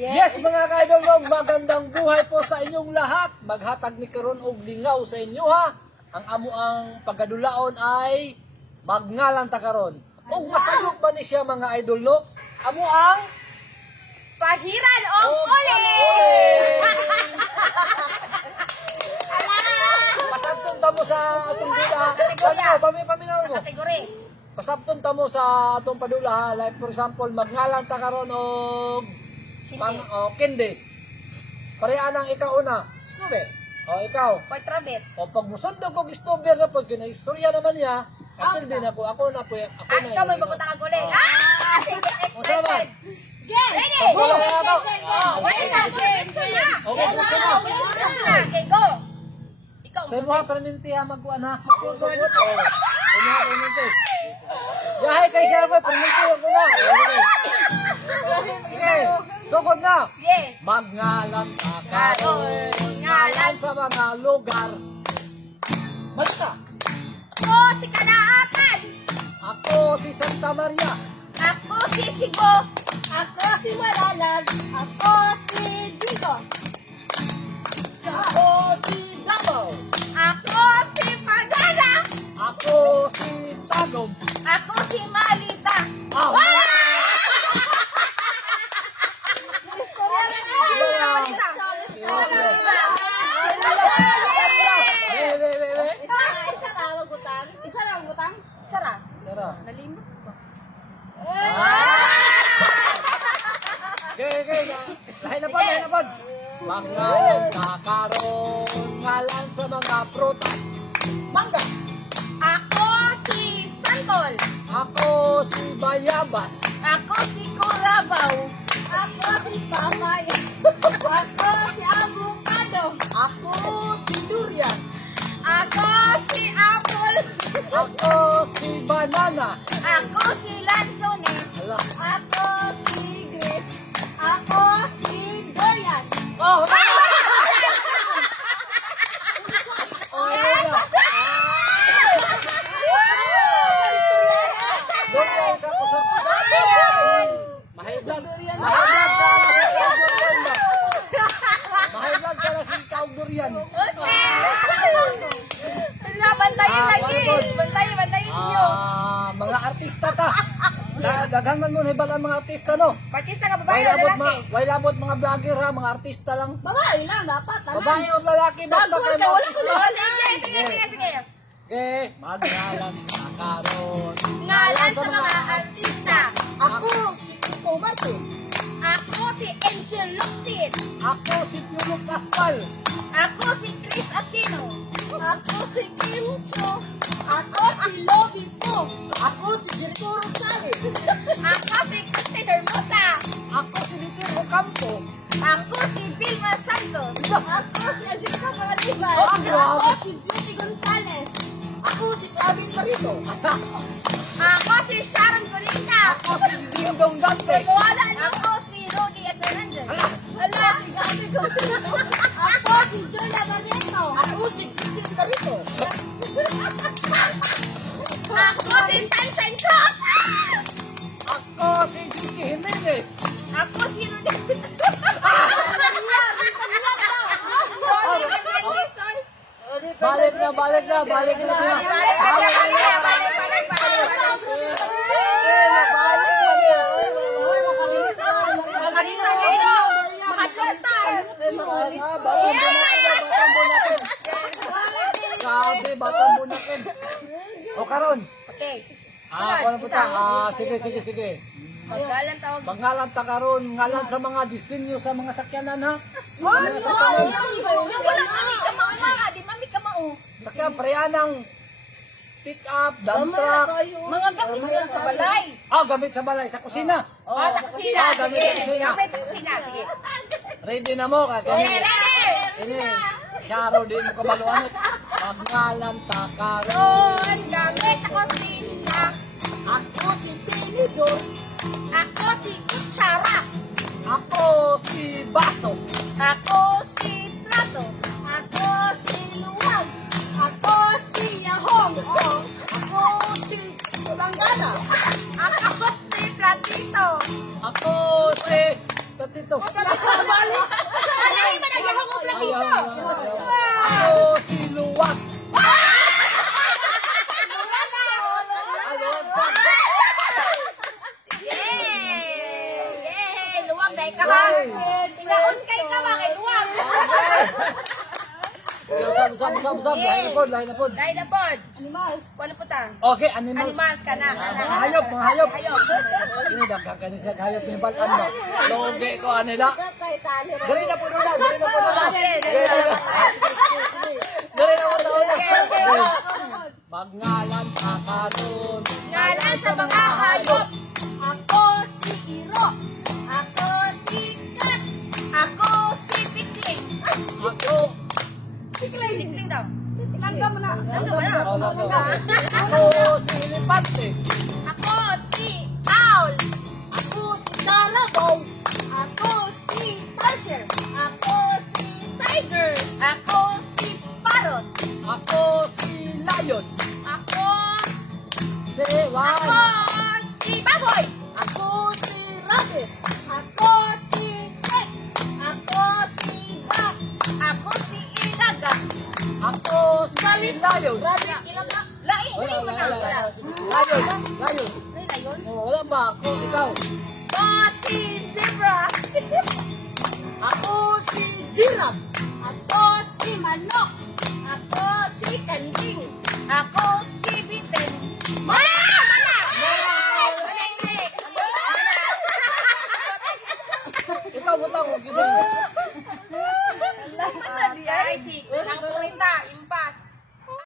Yes, mga ka-idol, magandang buhay po sa inyong lahat. Maghatag ni karon og lingaw sa inyo ha. Ang amo ang pagkadulaon ay magngalan ta karon. Og masayop ba ni siya mga idol no? Amo ang Pahiran o uli! Pasabton ta mo sa atong dula. Paminaw mo. Kategori. Pasabton ta mo sa atong padula ha. Like for example, magngalan ta karon og kindi. Pareha nang ikaw una. Snube. O ikaw. Portrabit. O pag musundog ko snube na po, kinaistorya naman niya. Akin din ako. Ako na. Ikaw may bagutang ako ulit. Sige, Masaman. expected. Ready? Go! Wait na, Okay, gusto na. Okay, go. Ikaw. Sa mo ha, perminti ha, magkuhan ha. Sugod. Perminti. Yahay kay siya ko, perminti. Wag mo na. Okay. Sugod na. Yes. Magngalan ka karon. Ngalan sa mga lugar. Basta. Ako si Kalaatan. Ako si Santa Maria. Ako si Sigo. Ako si Malalag. Ako si Digos. Ako si Davao. Ako si Pagana. Ako si Tagum. Ako si Malita. Ah! Sarah. Nalimot ko. Okay. Lahin na pa. Magngalan ka karon. Ngalan sa mga prutas. Mangga. Ako si Santol. Ako si Bayabas. Ako si Curabaw. Ako si Papaya. Ako si Avocado. Ako si Durian. Ako si Apple. Ako si Banana. Ako si Lanzones. Ala. Ako si Grape. Ako si Dorian. Oh! Durian ka ko sa Mahayag ka na si Kaog Durian. Bantayin lagi. Bantayin niyo. Mga artista ta. Daghangan mo hibalan mga artista no. Partista ka babae o lalaki? Way labot mga vlogger ha, mga artista lang. Babae lang dapat. Babae o lalaki basta kayo mga artista. Sige. Okay, magnalan ka karon. Ngalan sa mga artista. Ako si Kiko Martin. Ako si Angel Luctin. Ako si Piolo Pascual. Ako si Chris Aquino. Ako si Kim Cho. Ako si Lovie Po. Ako si Jericho Rosales. Ako si Christine Hermosa. Ako si Vitor Ocampo. Ako si Vilma Santos. Ako si Angelica Malibay. Oh, grabe. Ako si Judy Gonzalez. Ako si Clavin Barito. Ako si Sharon Colinca. Ako si Dingdong Dante. Wala na. Ako si Rudy Fernandez. Ala, si Gabi Gonzalez. Ako si Julia Barreto. Ako si Christine Barito. Ako si Sunshine Sosa. Ako si Judy Jimenez. Ako si Rudy. Balik na. Grabe, batang bunakin. O karon. Okay. Ano po ta? Sige. Magalan tawag. Pangalan ta karon, ngalan sa mga disenyo sa mga sakyanan ha. Yung wala mami ka mga, di mami ka mao. Sakyan preanang pick up, dump truck. Mga gamit mo sa balay. Gamit sa balay sa kusina. Sa kusina. Gamit sa kusina. Gamit sa kusina. Sige. Ready na mo ka Ready. Ini, Charo din mo kabaluan. Pangalan ta karon. Gamit sa kusina. Ako si Tinidor. Ako si kutsara. Ako si Baso. Ako si plato. Ako si luwag. Ako si yahong. Ako si Langgana. Ako si platito. Ako si platito. Balik. Ay, managyan ako ng platito. Ako si Luwak. Yay! Luwag dahil ka ha. Pinaon kay ka ba kay Luwag? Sab. Lahi na pod. Dahil na pod. Animals. Wala po ta. Okay, animals. Animals ka na. Mga hayop. Hayop. Ini daghan ka sa hayop ni balan ba. Loge ko anila. Dali na po nila. Dali na po. Magngalan ka karon. Ngalan sa mga hayop. Ako si Iro. Ako si Kat. Ako si Tikling. Ako. Tikling daw. Langgam na. Ako si Elefante. Ako si Owl. Ako si Carabao. Ako si Vulture. Ako si Tiger. Ako si Parrot. Ako si Lion. Ako Sewan. si Baboy. Ako si Rabbit. Ako si Snake. Ako si Rat. Ako si Ilaga. Ako si Lion. Rabbit, Ilaga. Lain mo na. Lion. Lain. Wala ba ako? Ikaw. Ako si Zebra. Ako si Giraffe.